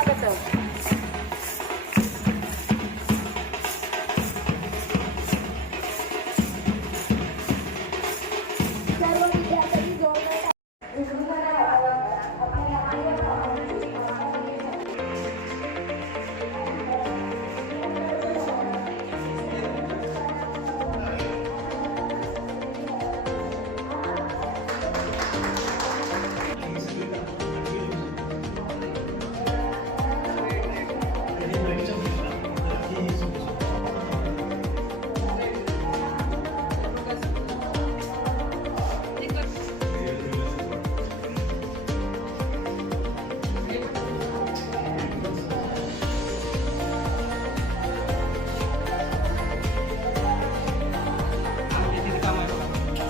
स्वागतम्।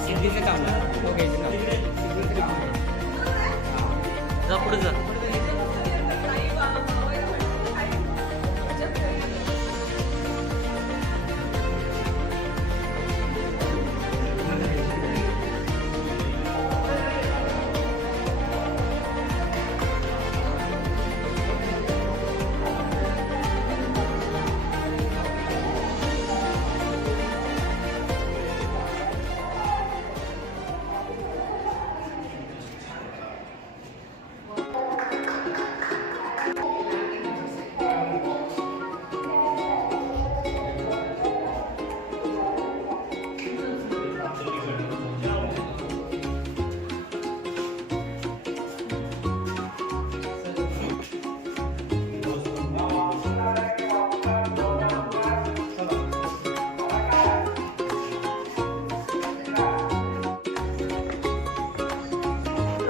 सिद्धीचं काम आहे तो घ्यायचं काम जा पुढे जा.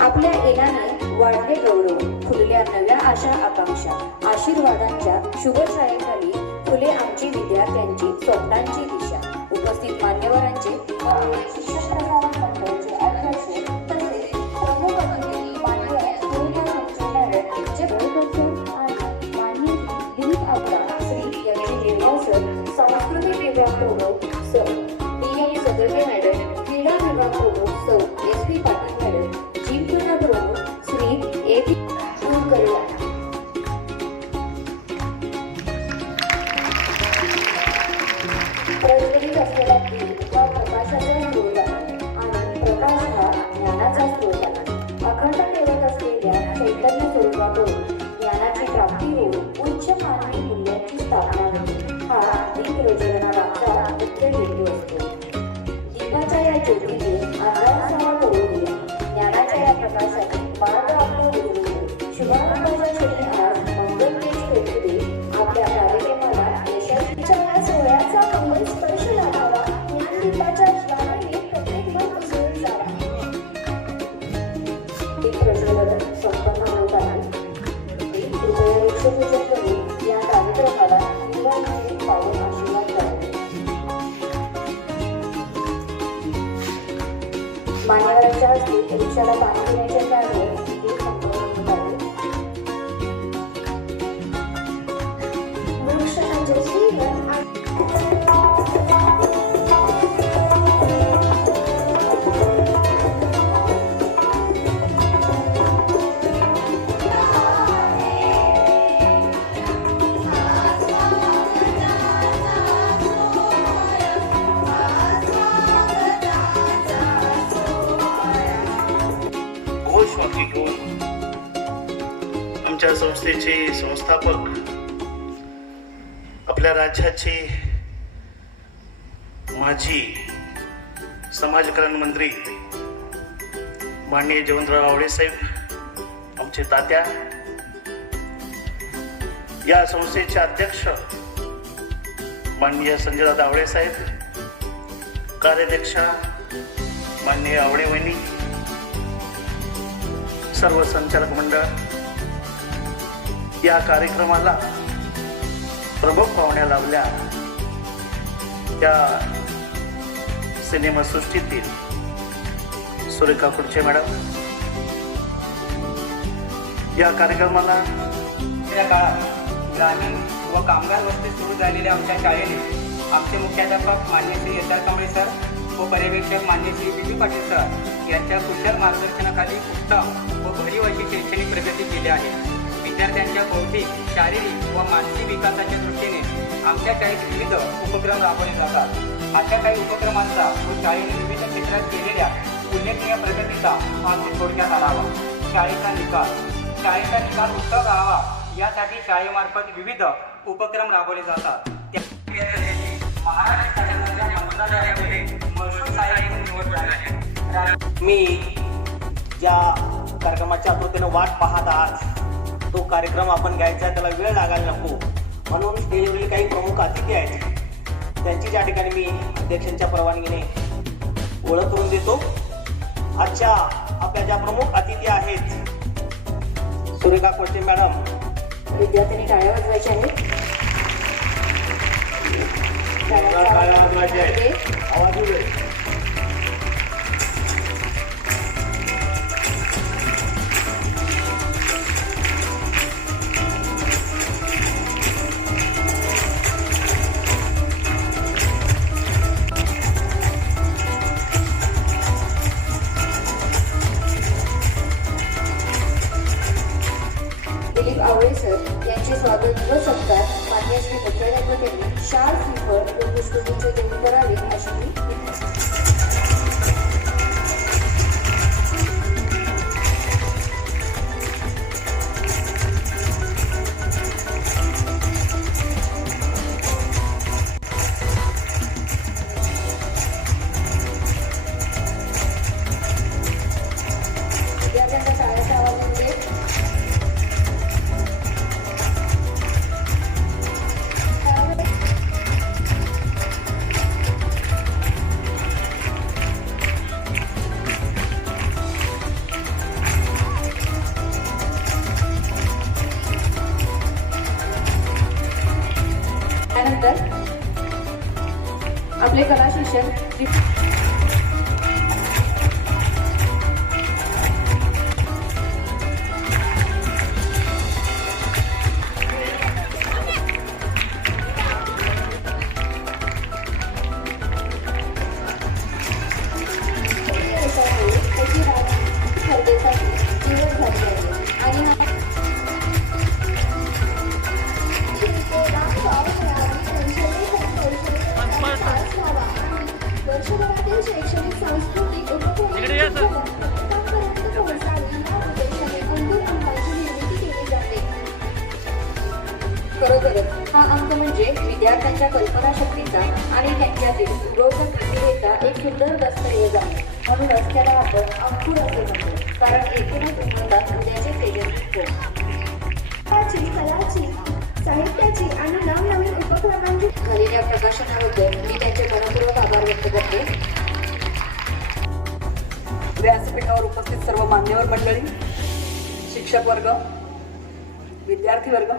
आपल्या येण्याने वाढले गौरव, खुलल्या नव्या आशा आकांक्षा, आशीर्वादांच्या शुभ छायेखाली खुले आमची विद्यार्थ्यांची स्वप्नांची दिशा. उपस्थित मान्यवरांचे व शिक्षक प्रसारक मंडळाचे अध्यक्ष तसेच प्रमुख अतिथी मान्य सूर्य संचालक जे गौरवोत्सव आणि मान्य दिलीप आपला श्री यांचे देवसर सांस्कृतिक विभाग प्रमुख सर DM सदर्भे मॅडम, क्रीडा विभाग प्रमुख सौ SP पाटील मॅडम, जिमखाना प्रमुख श्री AP कुलकर्णी. प्रज्वलित असलेला दीप हा प्रकाशाचा स्रोत आहे आणि प्रकाश हा ज्ञानाचा स्रोत आहे. अखंड ठेवत असलेल्या चैतन्य स्वरूपाकडून ज्ञानाची प्राप्ती होऊन उच्च मानवी मूल्यांची स्थापना होते. हा दीप प्रज्वलनामागचा मुख्य हेतू असतो. दीपाच्या या ज्योतीने अंधाराचा करून ज्ञानाच्या या प्रकाशाने मार्ग आपला उघडून शुभारंभाच्या क्षणी आज मंगल तेज भेटू दे. आपल्या कार्यक्रमाला यशस्वीच्या या सोहळ्याचा मंगल स्पर्श लागावा. ज्ञानदीपाच्या ज्वालेने प्रत्येक मन उसळून जावा. दीप प्रज्वलन संपन्न होत आहे. कृपया वृक्षपूजन करून या कार्यक्रमाला निर्वाहाचे पावन आशीर्वाद करावे. मान्यवरांच्या हस्ते वृक्षाला पाणी देण्याच्या कार्य दीप संपन्न होत आहे. वृक्षाचे जीवन घोषवाक्य घेऊन आमच्या संस्थेचे संस्थापक, आपल्या राज्याचे माजी समाजकल्याण मंत्री माननीय जयवंतराव आवळे साहेब, आमचे तात्या, या संस्थेचे अध्यक्ष माननीय संजयदादा आवळे साहेब, कार्याध्यक्षा माननीय आवळे वहिनी, सर्व संचालक मंडळ, या कार्यक्रमाला प्रमुख पाहुण्या लावल्या त्या सिनेमासृष्टीतील सुरेखा खुर्चे मॅडम. या कार्यक्रमाला त्या काळात ग्रामीण व कामगार वस्तीत सुरू झालेल्या आमच्या शाळेने आमचे मुख्याध्यापक मान्य श्री SR कांबळे सर व पर्यवेक्षक मान्य श्री BP पाटील सर यांच्या कुशल मार्गदर्शनाखाली उत्तम व भरीव अशी शैक्षणिक प्रगती केली आहे. विद्यार्थ्यांच्या बौद्धिक, शारीरिक व मानसिक विकासाच्या दृष्टीने आमच्या शाळेत विविध उपक्रम राबवले जातात. अशा काही उपक्रमांचा व शाळेने विविध क्षेत्रात केलेल्या उल्लेखनीय प्रगतीचा आम्ही थोडक्यात आढावा. शाळेचा निकाल उत्तम राहावा यासाठी शाळेमार्फत विविध उपक्रम राबवले जातात. महाराष्ट्र शासनाच्या मंत्रालयामध्ये महसूल सहाय्यक निवड झाली आहे. मी ज्या कार्यक्रमाच्या आतुरतेनं वाट पाहत आहात तो कार्यक्रम आपण घ्यायचा, त्याला वेळ लागायला नको म्हणून स्टेजवरील काही प्रमुख अतिथी आहेत त्यांची ज्या ठिकाणी मी अध्यक्षांच्या परवानगीने ओळख करून देतो. आजच्या आपल्या ज्या प्रमुख अतिथी आहेत सुरेखा कोटे मॅडम. विद्यार्थ्यांनी टाळ्या वाजवायच्या आहेत. आवाज येऊ दे. दिलीप आवळे सर यांचे स्वागत व सत्कार मान्य श्री मुख्याध्यापकांनी शाल श्रीफळ व पुष्पगुच्छ देऊन करावे अशी मी विनंती. विद्यार्थ्यांच्या शाळेच्या आवाजामध्ये त्यानंतर आपले कला शिक्षक श्री स्पर्धेसाठी निवड झाली आहे आणि वर्षभरातील शैक्षणिक सांस्कृतिक उपक्रमांपर्यंत पोहोचावी या उद्देशाने मूलभूत अंकांची निर्मिती केली जाते. खरोखरच हा अंक म्हणजे विद्यार्थ्यांच्या कल्पनाशक्तीचा आणि त्यांच्यातील उगवत्या प्रतिभेचा एक सुंदर दस्तऐवज आहे. म्हणूनच त्याला आपण अंकुर असे म्हणतो, कारण एकूणच उमलतात उद्याचे तेजस्वी कलाची, साहित्याची आणि नवनवीन उपक्रमांची झालेल्या प्रकाशनाबद्दल मी त्यांचे मनपूर्वक आभार व्यक्त करते. व्यासपीठावर उपस्थित सर्व मान्यवर मंडळी, शिक्षक वर्ग, विद्यार्थी वर्ग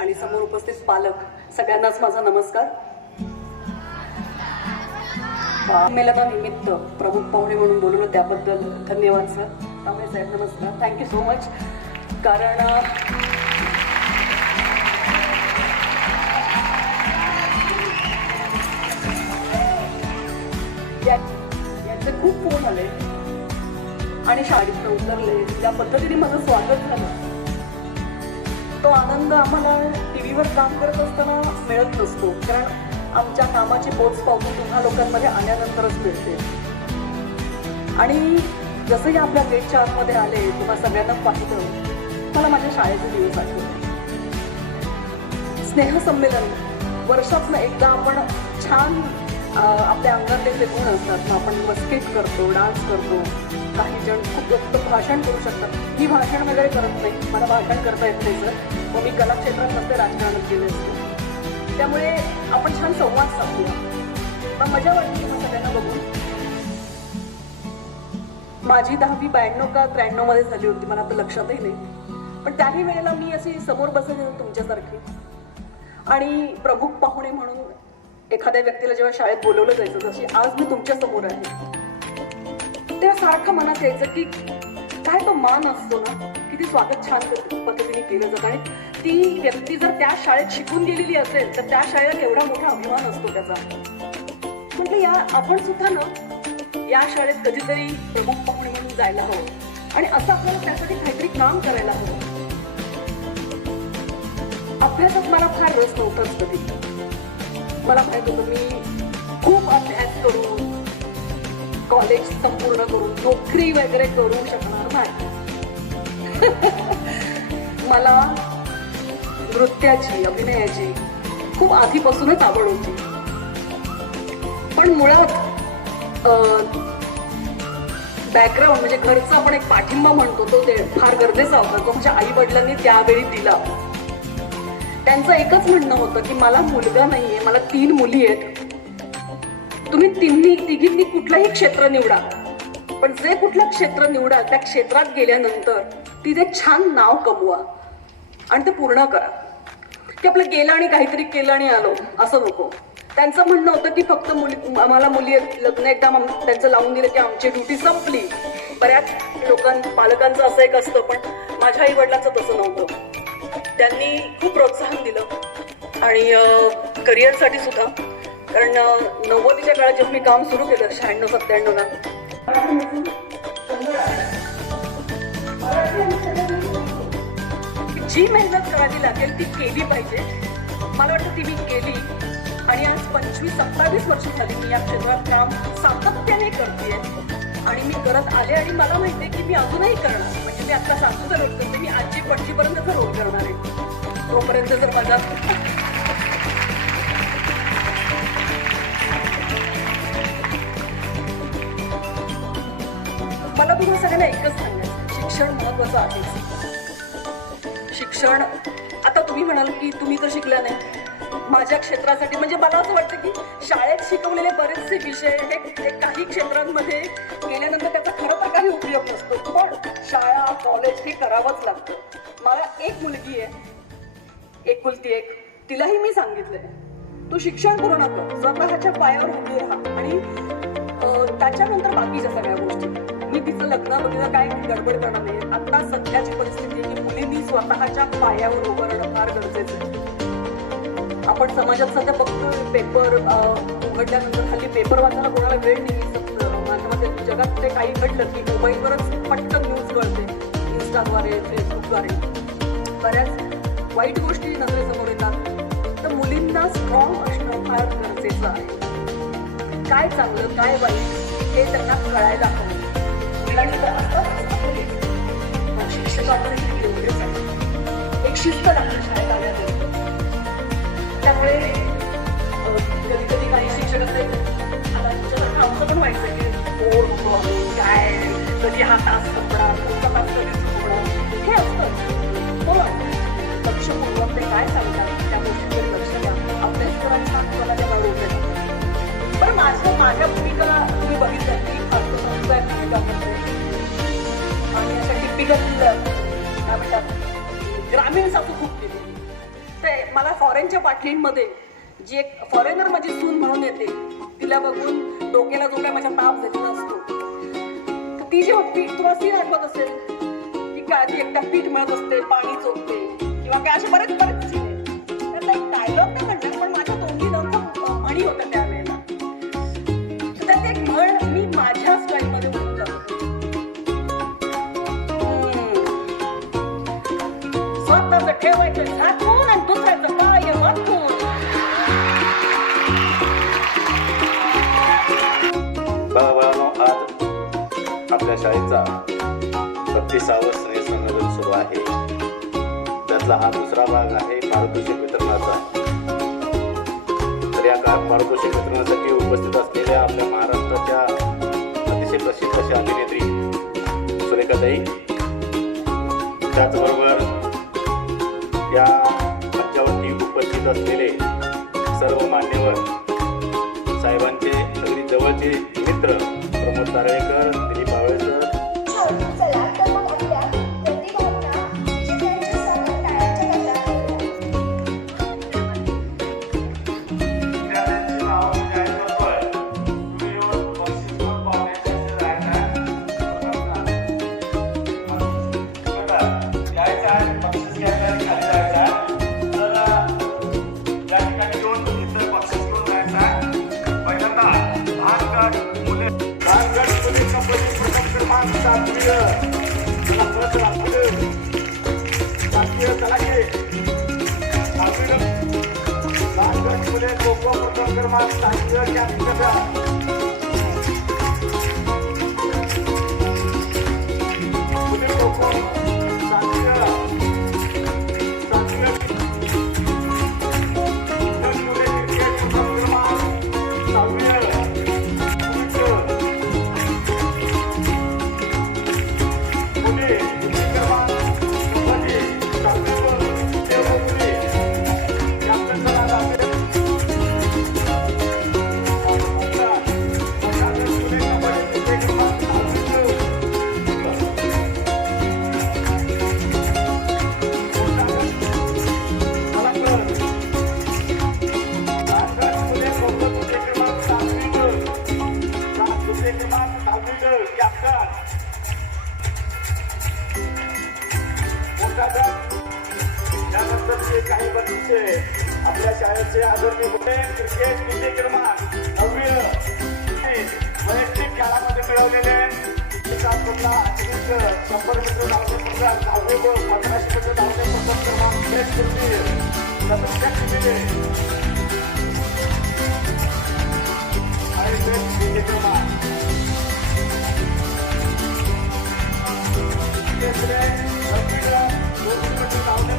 आणि समोर उपस्थित पालक, सगळ्यांनाच माझा नमस्कार. संमेलनानिमित्त प्रमुख पाहुणे म्हणून बोलवलं त्याबद्दल धन्यवाद सर. तांबे साहेब नमस्कार, थँक्यू सो मच. कारण यांचे खूप फोन आले आणि शाळेत उतरले, ज्या पद्धतीने माझं स्वागत झालं तो आनंद आम्हाला टीव्हीवर काम करत असताना मिळत नसतो, कारण आमच्या कामाची पोचपावती तुम्हा लोकांमध्ये आल्यानंतरच मिळते. आणि जसंही आपल्या गेटच्या आतमध्ये आले, तुम्हा सगळ्यांना पाहिलं, मला माझ्या शाळेचे दिवस आठवले. स्नेहसंमेलन वर्षातनं एकदा आपण छान आपल्या अंगातले जे गुण असतात, आपण मस्किट करतो, डान्स करतो, काही जण खूप भाषण करू शकतात. मी भाषण वगैरे करत नाही, मला भाषण करता येत नाही सर, मग मी कला क्षेत्रात नसते, राजकारणात गेले असते. त्यामुळे आपण छान संवाद साधूया. पण मजा वाटली तुम्हा सगळ्यांना बघून. माझी 10वी 92 का 93 मध्ये झाली होती, मला आता लक्षातही नाही. पण त्याही वेळेला मी अशी समोर बसले तुमच्यासारखी, आणि प्रमुख पाहुणे म्हणून एखाद्या व्यक्तीला जेव्हा शाळेत बोलवलं जायचं, जशी आज मी तुमच्या समोर आहे, तेव्हा सारखं मनात यायचं की काय तो मान असतो ना, किती स्वागत छान पद्धतीने केलं जातं. आणि ती व्यक्ती जर त्या शाळेत शिकून गेलेली असेल तर त्या शाळेला केवढा मोठा अभिमान असतो त्याचा. म्हटलं या आपण सुद्धा ना या शाळेत कधीतरी प्रमुख पाहुणे म्हणून जायला हवं, आणि असं आपल्याला त्यासाठी काहीतरी काम करायला हवं. अभ्यासात मला फार रस नव्हताच कधी. मला माहित होतं मी खूप अभ्यास करून कॉलेज संपूर्ण करून नोकरी वगैरे करू शकणार नाही. मला नृत्याची अभिनयाची खूप आधीपासूनच आवड होती. पण मुळात बॅकग्राऊंड म्हणजे घरचा आपण एक पाठिंबा म्हणतो तो फार गरजेचा होता, जो माझ्या आई वडिलांनी त्यावेळी दिला. त्यांचं एकच म्हणणं होतं की मला मुलगा नाहीये, मला 3 मुली आहेत, तुम्ही तिघींनी कुठलंही क्षेत्र निवडा, पण जे कुठलं क्षेत्र निवडा त्या क्षेत्रात गेल्यानंतर तिथे छान नाव कमवा आणि ते पूर्ण करा. की आपलं गेलं आणि काहीतरी केलं आणि आलो असं नको. त्यांचं म्हणणं होतं की फक्त आम्हाला मुली लग्न एकदा त्यांचं लावून दिलं की आमची ड्युटी संपली. बऱ्याच पालकांचं असं एक असतं, पण माझ्या आई वडिलांचं तसं नव्हतं. त्यांनी खूप प्रोत्साहन दिलं आणि करिअरसाठी सुद्धा. कारण 90च्या काळात जेव्हा मी काम सुरू केलं 96-97ला, जी मेहनत करावी लागेल ती केली पाहिजे. मला वाटतं ती मी केली आणि आज 25-27 वर्ष झाली मी या क्षेत्रात काम सातत्याने करते आणि मी करत आले आणि मला माहिती आहे की मी अजूनही करणार. म्हणजे मी आता सासूचा रोल करते, मी आजी पणजीपर्यंतचा रोल करणार आहे. तोपर्यंत जर माझा मला तुम्हाला सगळ्यांना एकच सांगायचं, शिक्षण महत्वाचं आहे. शिक्षण आता तुम्ही म्हणाल की तुम्ही तर शिकला नाही. माझ्या क्षेत्रासाठी म्हणजे मला असं वाटतं की शाळेत शिकवलेले बरेचसे विषय हे काही क्षेत्रांमध्ये गेल्यानंतर त्याचा खरं तर काही उपयोग नसतो, पण शाळा कॉलेज हे करावंच लागतं. मला एक मुलगी आहे, एकुलती एक, तिलाही मी सांगितलंय तू शिक्षण पूर्ण कर, स्वतःच्या पायावर उभी राहा आणि त्याच्यानंतर बाकीच्या सगळ्या गोष्टी. मी तिचं लग्न वगैरे काय गडबड करणार नाही. आता सध्याची परिस्थिती आहे की मुलींनी स्वतःच्या पायावर उभं राहणं फार गरजेचं आहे. आपण समाजात सध्या बघतो पेपर उघडल्यानंतर खाली पेपर वाचायला कोणाला वेळ नाही. माझ्या मते जगात ते काही घडलं की मोबाईलवरच पटकन न्यूज कळते, इन्स्टाद्वारे फेसबुकद्वारे बऱ्याच वाईट गोष्टी नजरेसमोर येतात. तर मुलींना स्ट्रॉंग असणं फार गरजेचं आहे. काय चांगलं काय वाईट हे त्यांना कळायला हवं. शिक्षकांकडे एवढेच आहे, एक शिस्त लागते शाळेत आल्यानंतर. त्यामुळे कधी कधी काही शिक्षक असते, आता तुमच्यासारखं आमचं पण व्हायचं की काय कधी हा तास संपणार, पुढचा तास कधी संपणार हे असतं. पण लक्षपूर्वक ते काय सांगतात त्या गोष्टीकडे लक्ष द्या. अभ्यास करायचा मला त्या ओळखले. पण माझ्या भूमिका तुम्ही बघितलं की अर्थसंस्था भूमिका करते आणि अशा टिपिकल काय म्हणतात ग्रामीण सासू खूप केली. ते मला फॉरेनच्या पाटलींमध्ये जी एक फॉरेनर माझी सून म्हणून येते, तिला बघून डोक्याला जो काय माझ्या ताप झालेला असतो, तर ती जेव्हा पीठ तुला सीन आठवत असेल की काय ती एकटा पीठ मिळत असते, पाणी चोखते किंवा काय असे बरेच सीन आहे. त्यातला एक डायलॉग नाही म्हणणार, पण माझ्या तोंडी नव्हतं म्हणी होतं त्यावेळेला. त्यात एक म्हण मी माझ्या स्टाईलमध्ये बोलून जातो, स्वतःच ठेवायचं झाकून आणि दुसऱ्याचं काय वाचून. बाळानो, आज आपल्या शाळेचा 36वा स्नेहसंमेलन सुरू आहे. त्यातला हा दुसरा भाग आहे पारितोषिक वितरणाचा. तर या पारितोषिक वितरणासाठी उपस्थित असलेल्या आपल्या महाराष्ट्राच्या अतिशय प्रसिद्ध अशा अभिनेत्री सुरेखाताई, त्याचबरोबर या मंचावरती उपस्थित असलेले सर्व मान्यवर, साहेबांचे अगदी जवळचे मित्र प्रमोद तारळेकर, दिलीप आवळेकर. चला तर मग आपल्या प्रतिभांना विजेत्यांच्या समोर टाळ्यांच्या पुढे गोकुळ प्रथम क्रमांक सातवीवर कॅप्टन पुढे गोकुळ सातवीवर पुढे क्रिकेट प्रथम क्रमांक सहावीवर पुढे क्रमांक कबड्डी सातवीवर देवपुरी कॅप्टन चला जाते काही बंधूचे आपल्या शाळेचे आदरणीय होते क्रिकेट विजय क्रमांक 9वी वैयक्तिक खेळामध्ये मिळवलेले 100 मीटर धावणे 10वी व 1500 मीटर धावणे प्रथम क्रमांक प्लेस करतील सतत केलेले आणि विजय क्रमांक तिसरे 9वी 200 मीटर धावणे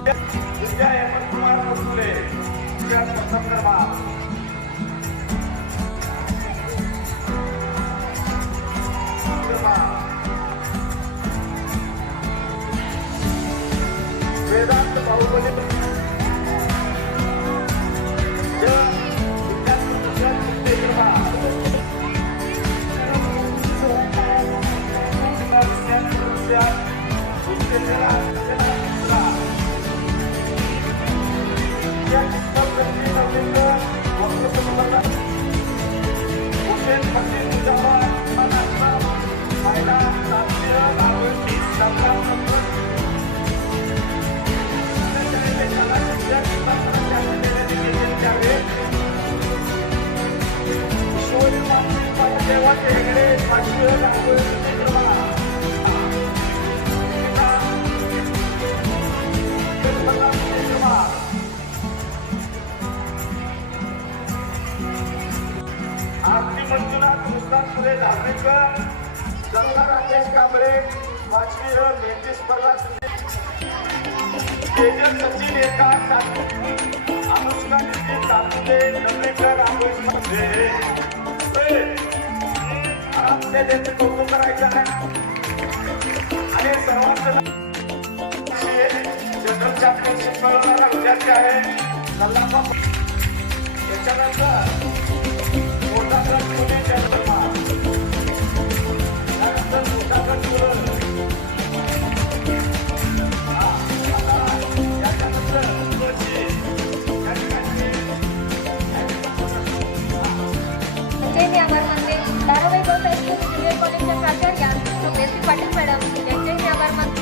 विद्या हेमंतकुमार कुलुले विद्या प्रथम क्रमांक वेदांत बाहुबली आरती मंजुनाथ मुस्तादपुरे धार्मिकर गंगा राकेश कांबळे पाचवी मेहंदी स्पर्धा तेजस सचिन एका अनुष्का नितीन तापुते नवलेकर रामोईमध्ये आपले त्यांचे कौतुक करायचं आहे आणि सर्वांचं जनरल चॅम्पियनशिप मिळवणारा विद्यार्थी आहे कल्लापा त्याच्यानंतर मोठा गट पुणे जन्मा त्यानंतर मोठा गट पुणे त्याच्यानंतर जय आभारमध्ये धारावाही बस हायस्कूल ज्युनियर कॉलेजच्या प्राचार्या डॉ. एस. पी. पाटील मॅडम यांच्याही आभारमान